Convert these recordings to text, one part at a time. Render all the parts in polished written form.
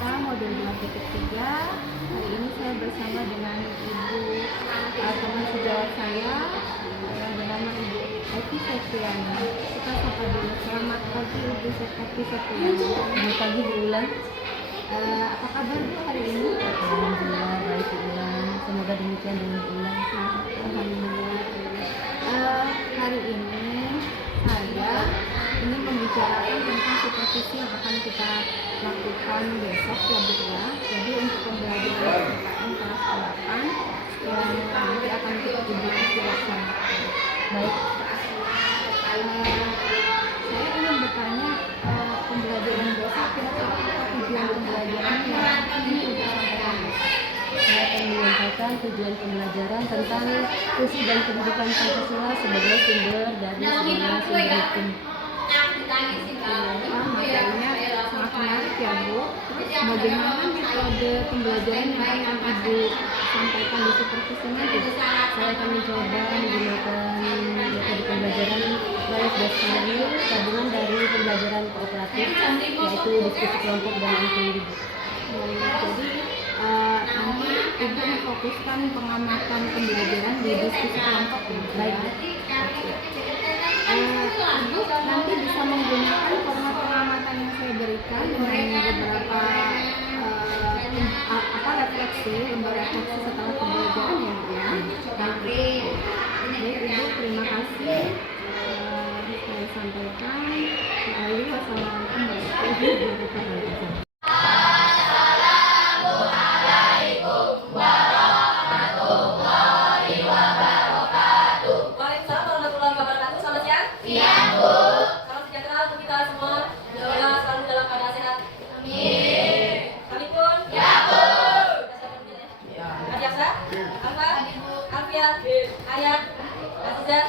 SMK modul 2.3. Hari ini saya bersama dengan Ibu teman sejawat saya yang bernama Ibu Evi Septiani. Kita sapa dulu. Selamat pagi Ibu Evi Septiani. Selamat pagi Bu Ulan. Apa kabar Bu hari ini? Alhamdulillah baik Bu Ulan. Semoga demikian dengan Bu Ulan. Alhamdulillah. Hari ini saya ingin membicarakan tentang supervisi yang akan kita lakukan besok ya Bu ya. Jadi untuk pembelajaran PPKN kelas 8 yang nanti akan kita dilaksanakan. Baik. Saya ingin bertanya pembelajaran besok kira-kira apa tujuan pembelajaran yang ini untuk sampaikan? Saya akan menyampaikan tujuan pembelajaran tentang fungsi dan kedudukan Pancasila sebagai sumber dari segala sumber hukum. Materinya sangat menarik ya Bu. Terus bagaimana metode pembelajaran yang akan Ibu sampaikan di supervisinya? Saya akan mencoba menggunakan metode pembelajaran live based scenario gabungan dari pembelajaran kooperatif, yaitu diskusi kelompok dan MTU. Jadi nanti Ibu memfokuskan pengamatan pembelajaran di diskusi kelompok ya. Baik. Ibu nanti bisa menggunakan format pengamatan yang saya berikan dengan beberapa refleksi, lembar refleksi setelah pembelajaran ya Bu ya. Baik Ibu, terima kasih. Saya sampaikan. Wassalamualaikum warahmatullahi wabarakatuh. Ayat, Aziza,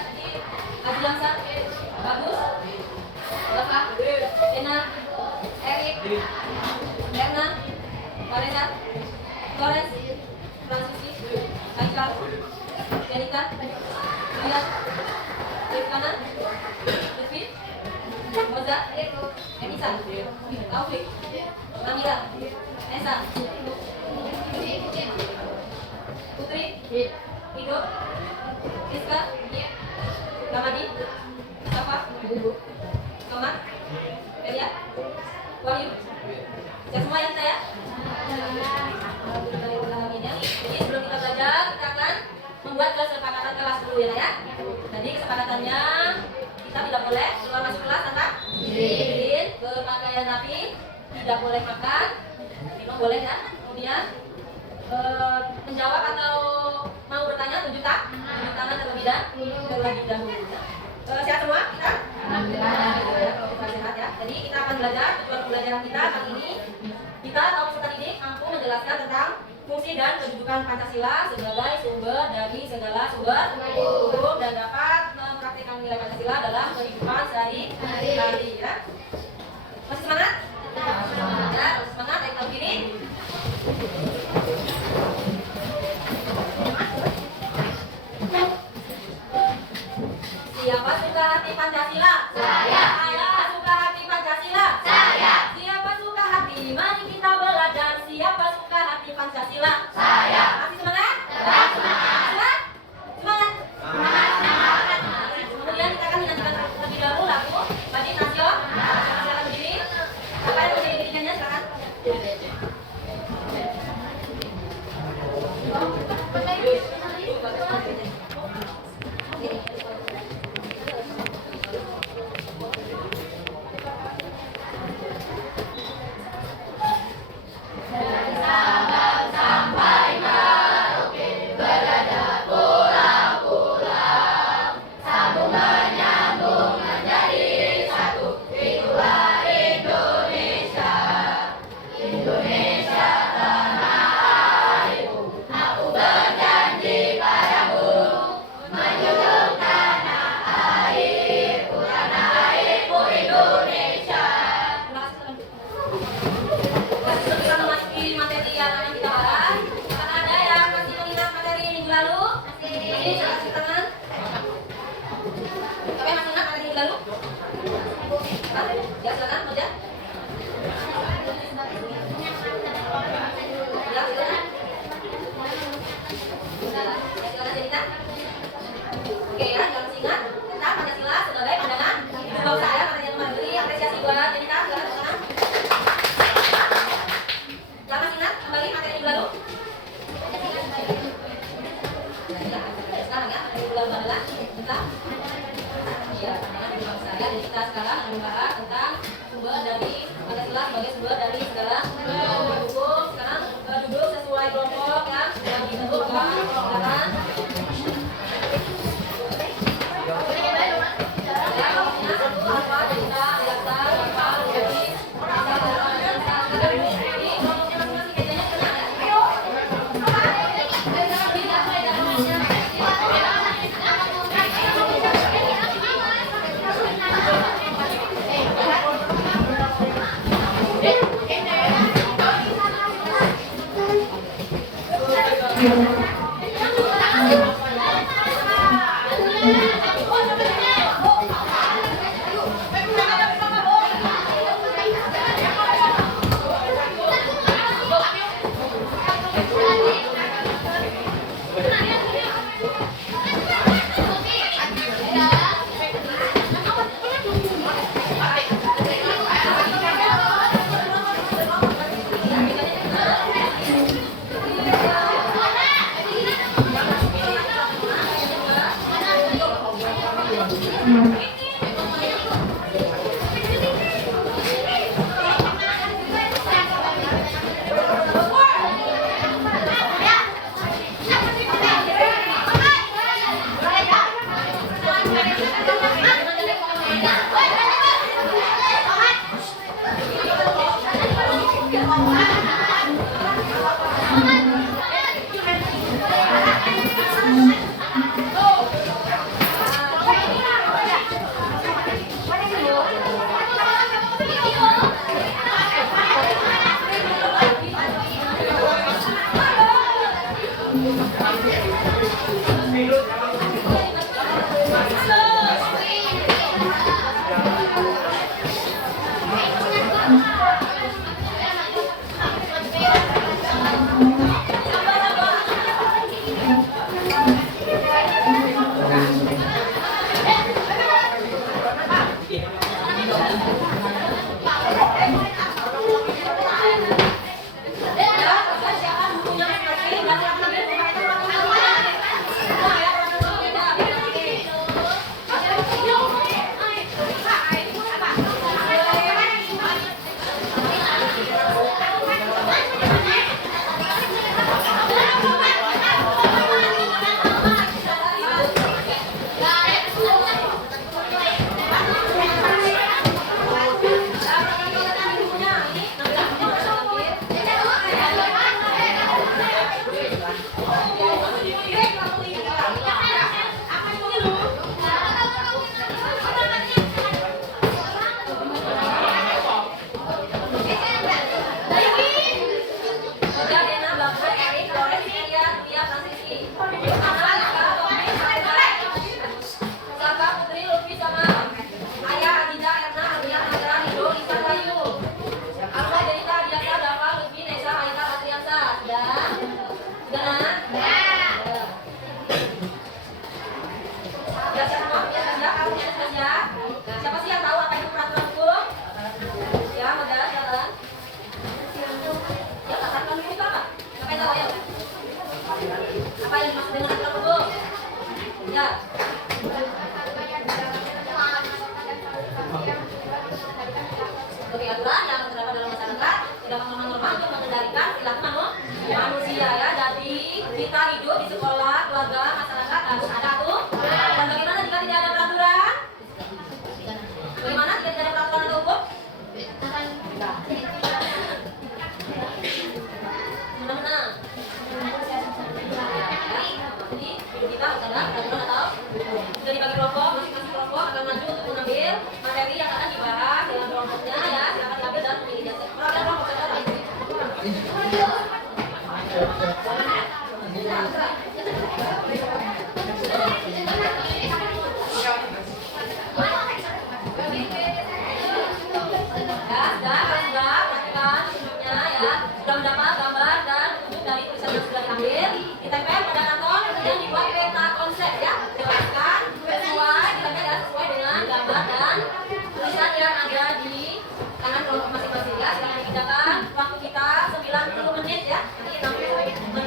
Azilansa, Bagus, Bapak, Ena, Erik, Erna, Vanessa, Flores, Fransusi, Aikal, Janita, Liat, Rifkana, Lutfi, Moza, Enisa, Taufik, Amira, Esa, Putri, Hidup, Rizka, Ramadi, Mustafa, Mamat, Feria, Wahyu, bisa semua yang saya? Jadi sebelum kita belajar, kita akan membuat kesepakatan kelas dulu ya. Jadi kesepakatannya kita tidak boleh keluar masuk kelas tanpa izin, berpakaian rapi, tidak boleh makan, minum boleh ya. Kemudian menjawab atau mau bertanya tunjuk tangan terlebih dahulu. Sehat semua kita? Sehat ya. Jadi kita akan belajar tujuan pembelajaran kita kali ini. Kita atau peserta didik mampu menjelaskan tentang fungsi dan kedudukan Pancasila sebagai sumber dari segala sumber hukum dan dapat mempraktikkan nilai Pancasila dalam kehidupan sehari-hari ya. Masih semangat? Ya, masih semangat. Baik, tahun kiri. Siapa suka hati Pancasila? Saya. Saya suka hati Pancasila. Saya. Siapa suka hati? Mari kita belajar. Siapa suka hati Pancasila? Saya. Masih semangat? Semangat. Semangat. Semangat. Semangat. Kemudian kita akan menyanyikan terlebih dahulu lagu Badi Nasio. Silakan berdiri. Apa yang menjadi dirinya silakan. Dari Sabang sampai Merauke, akan membahas tentang sumber dari Pancasila sebagai sumber dari segala hukum. Sekarang duduk sesuai kelompok yang sudah ditentukan. Silakan. Siapa sih yang tahu apa itu peraturan hukum? Ya, modal, silakan. Ya, peraturan hukum itu apa? Siapa yang tahu ya? Apa yang dimaksud dengan peraturan hukum? Ya. Sebagai aturan yang terdapat dalam masyarakat, tidak norma-norma untuk mengendalikan perilaku manusia ya. Jadi kita hidup di sekolah, keluarga, masyarakat harus ada tuh. Dan bagaimana jika tidak ada peraturan? Bagaimana jika tidak ada peraturan atau hukum? Menang-menang. Jadi kita adalah peraturan atau sudah dibagi kelompok, masing-masing kelompok akan maju untuk mengambil materi yang akan dibahas dalam kelompoknya ya. Silakan diambil dan memilih. Peraturan kelompok silakan. Sudah mendapat gambar dan wujud dari tulisan yang sudah diambil, ditempel pada kanton dan dibuat peta konsep ya. Jelaskan sesuai, ditempel ya, sesuai dengan gambar dan tulisan yang ada di tangan kelompok masing-masing ya. Silakan dikerjakan. Waktu kita 90 menit ya. Nanti 60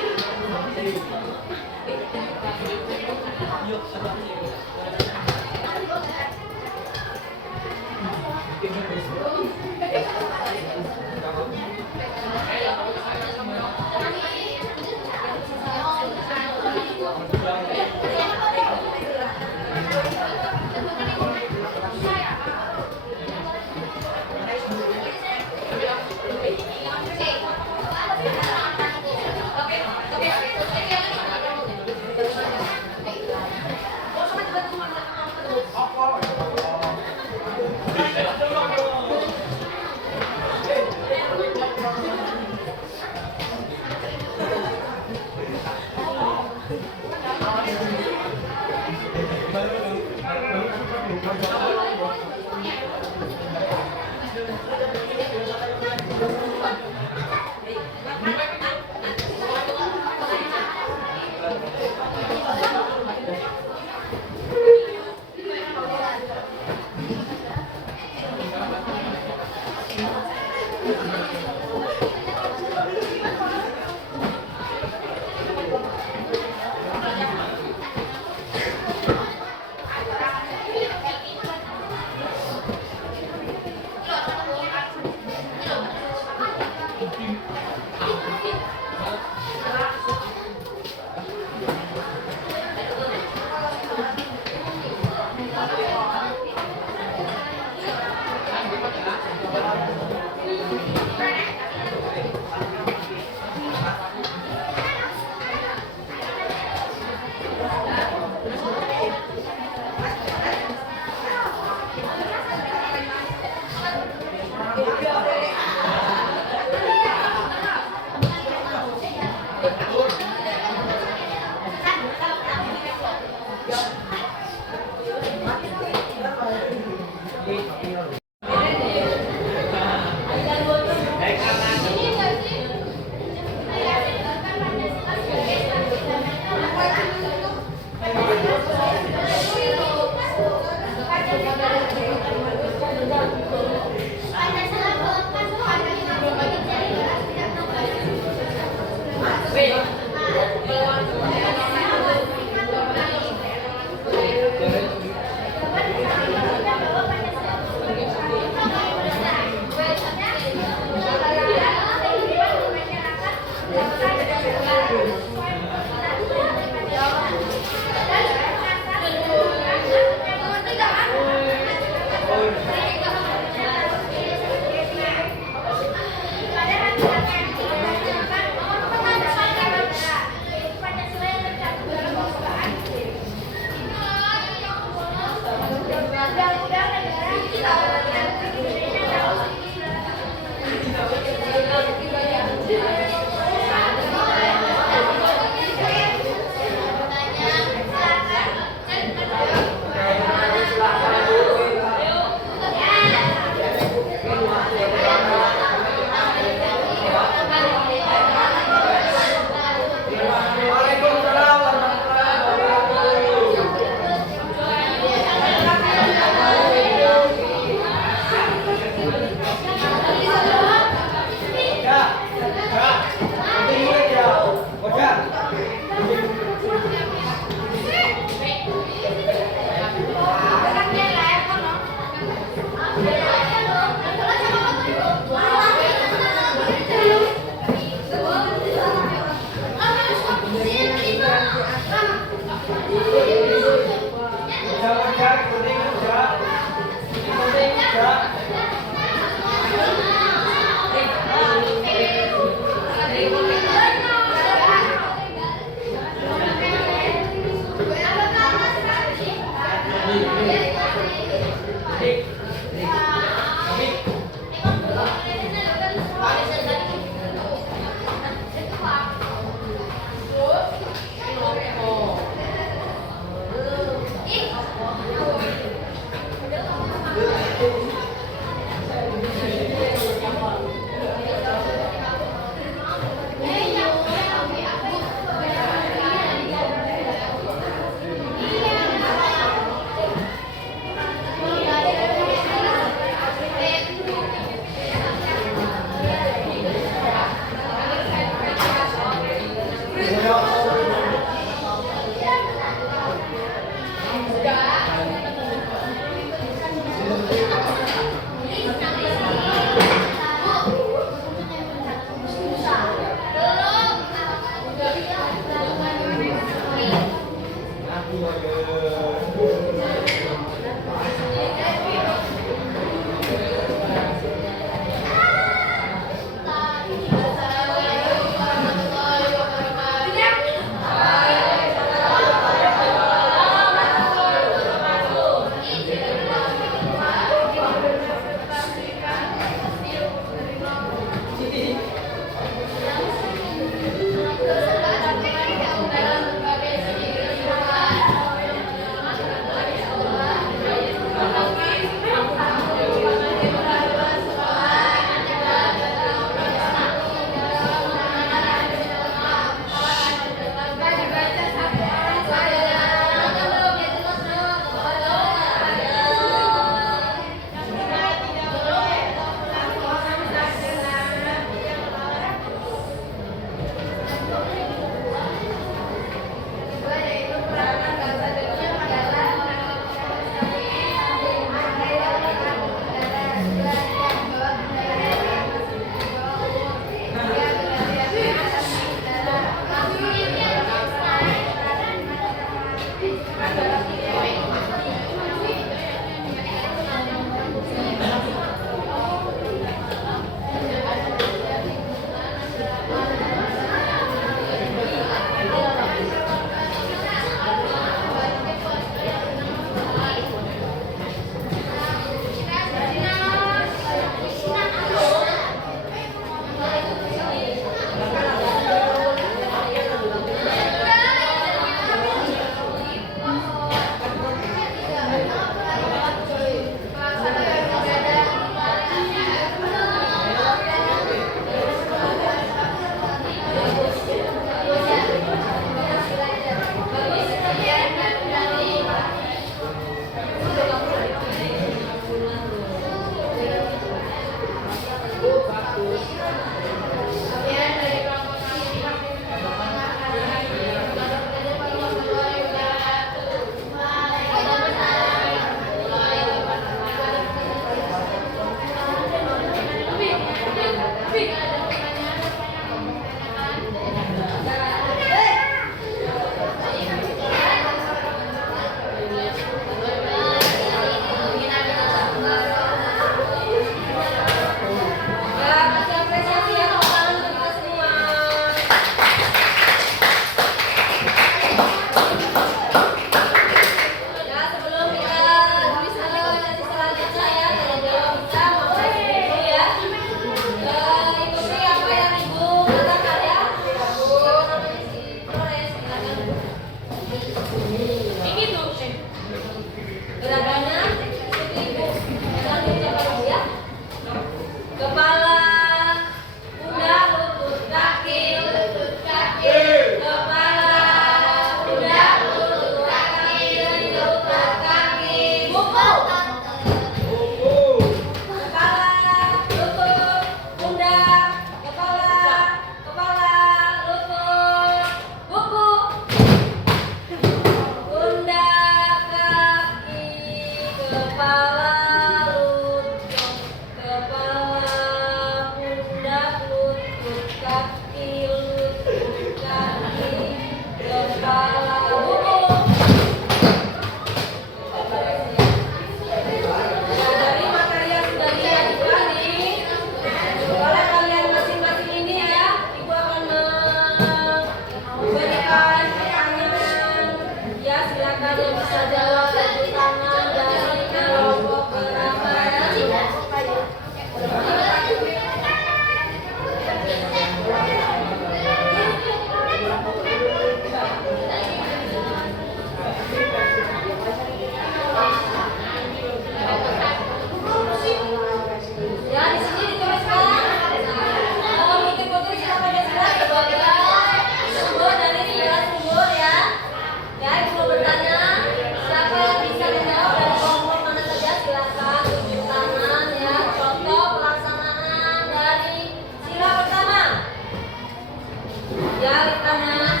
ketiga lihat kanan.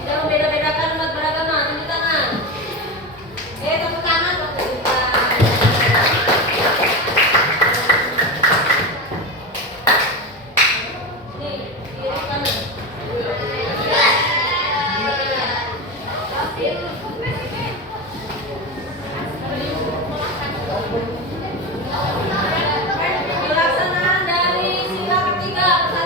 Tidak membeda-bedakan umat beragama, tunjuk tangan. Tepuk tangan buat kejutan. Nih, kiri kanan. Pelaksanaan dari sila ketiga.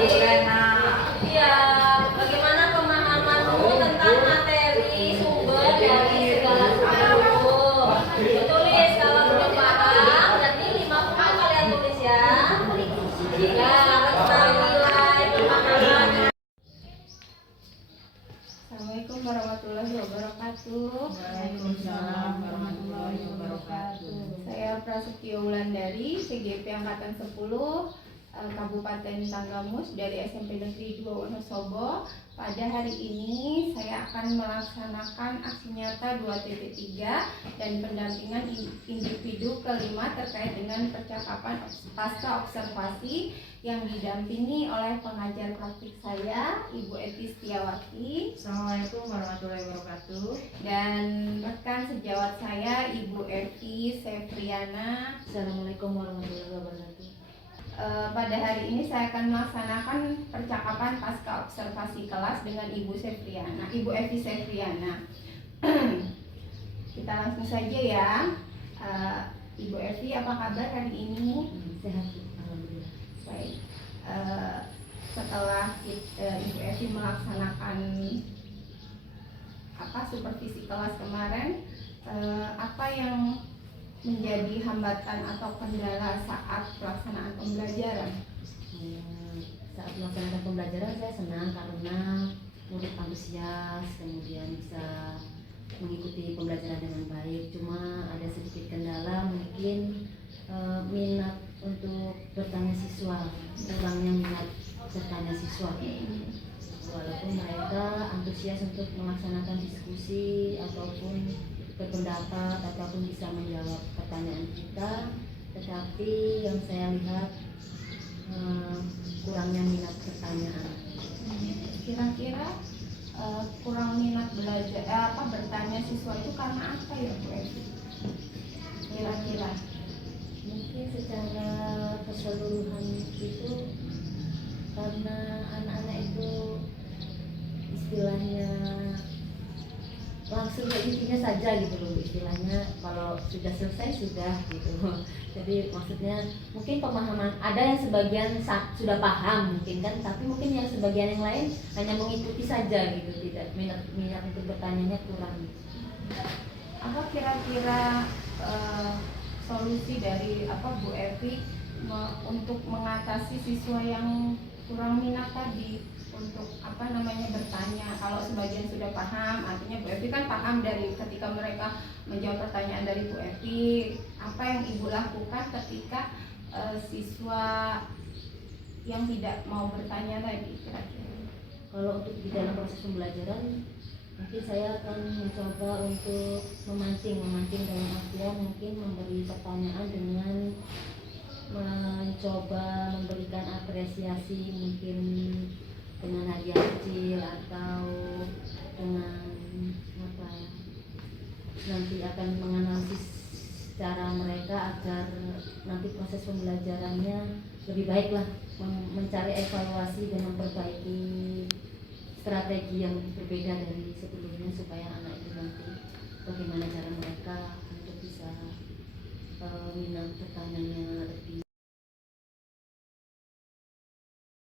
Iya, bagaimana pemahamanmu tentang materi sumber dari segala sumbermu? Tulis kalau belum paham, berarti 50 kalian tulis ya. Jika tentang nilai pemahaman. Assalamualaikum warahmatullahi wabarakatuh. Waalaikumsalam warahmatullahi wabarakatuh. Saya Prasetyo Wulandari, CGP Angkatan 10, Kabupaten Tanggamus dari SMP Negeri 2 Wonosobo. Pada hari ini saya akan melaksanakan aksi nyata 2.3 dan pendampingan individu kelima terkait dengan percakapan pasca observasi yang didampingi oleh pengajar praktik saya, Ibu Eti Setiawati. Assalamualaikum warahmatullahi wabarakatuh. Dan rekan sejawat saya, Ibu Evi Sefriana. Assalamualaikum warahmatullahi wabarakatuh. Pada hari ini saya akan melaksanakan percakapan pasca observasi kelas dengan Ibu Evi Sefriana. Kita langsung saja ya. Ibu Evi, apa kabar hari ini? Sehat, alhamdulillah. Baik. Setelah Ibu Evi melaksanakan supervisi kelas kemarin, apa yang menjadi hambatan atau kendala saat pelaksanaan pembelajaran? Saat melaksanakan pembelajaran saya senang karena murid antusias, kemudian bisa mengikuti pembelajaran dengan baik. Cuma ada sedikit kendala, mungkin minat untuk bertanya siswa, kurangnya minat bertanya siswa. Walaupun mereka antusias untuk melaksanakan diskusi ataupun berpendapat ataupun bisa menjawab pertanyaan kita, tetapi yang saya lihat kurangnya minat pertanyaan. Kira-kira kurang minat belajar bertanya siswa itu karena apa ya Bu Evi? Kira-kira Mungkin secara keseluruhan itu karena anak-anak itu istilahnya langsung ke intinya saja gitu loh, istilahnya kalau sudah selesai sudah gitu. Jadi maksudnya mungkin pemahaman ada yang sebagian sudah paham mungkin kan, tapi mungkin yang sebagian yang lain hanya mengikuti saja gitu, tidak minat untuk bertanyanya kurang. apa kira-kira solusi dari Bu Evi untuk mengatasi siswa yang kurang minat tadi untuk bertanya? Kalau sebagian sudah paham, artinya Bu Evi kan paham dari ketika mereka menjawab pertanyaan dari Bu Evi. Apa yang Ibu lakukan ketika siswa yang tidak mau bertanya tadi kira-kira? Kalau untuk di dalam proses pembelajaran, mungkin saya akan mencoba untuk memancing dalam artian mungkin memberi pertanyaan dengan mencoba memberikan apresiasi, mungkin dengan hadiah kecil atau dengan nanti akan menganalisis cara mereka agar nanti proses pembelajarannya lebih baik lah, mencari evaluasi dan memperbaiki strategi yang berbeda dari sebelumnya supaya anak itu nanti bagaimana cara mereka untuk bisa minat bertanya lebih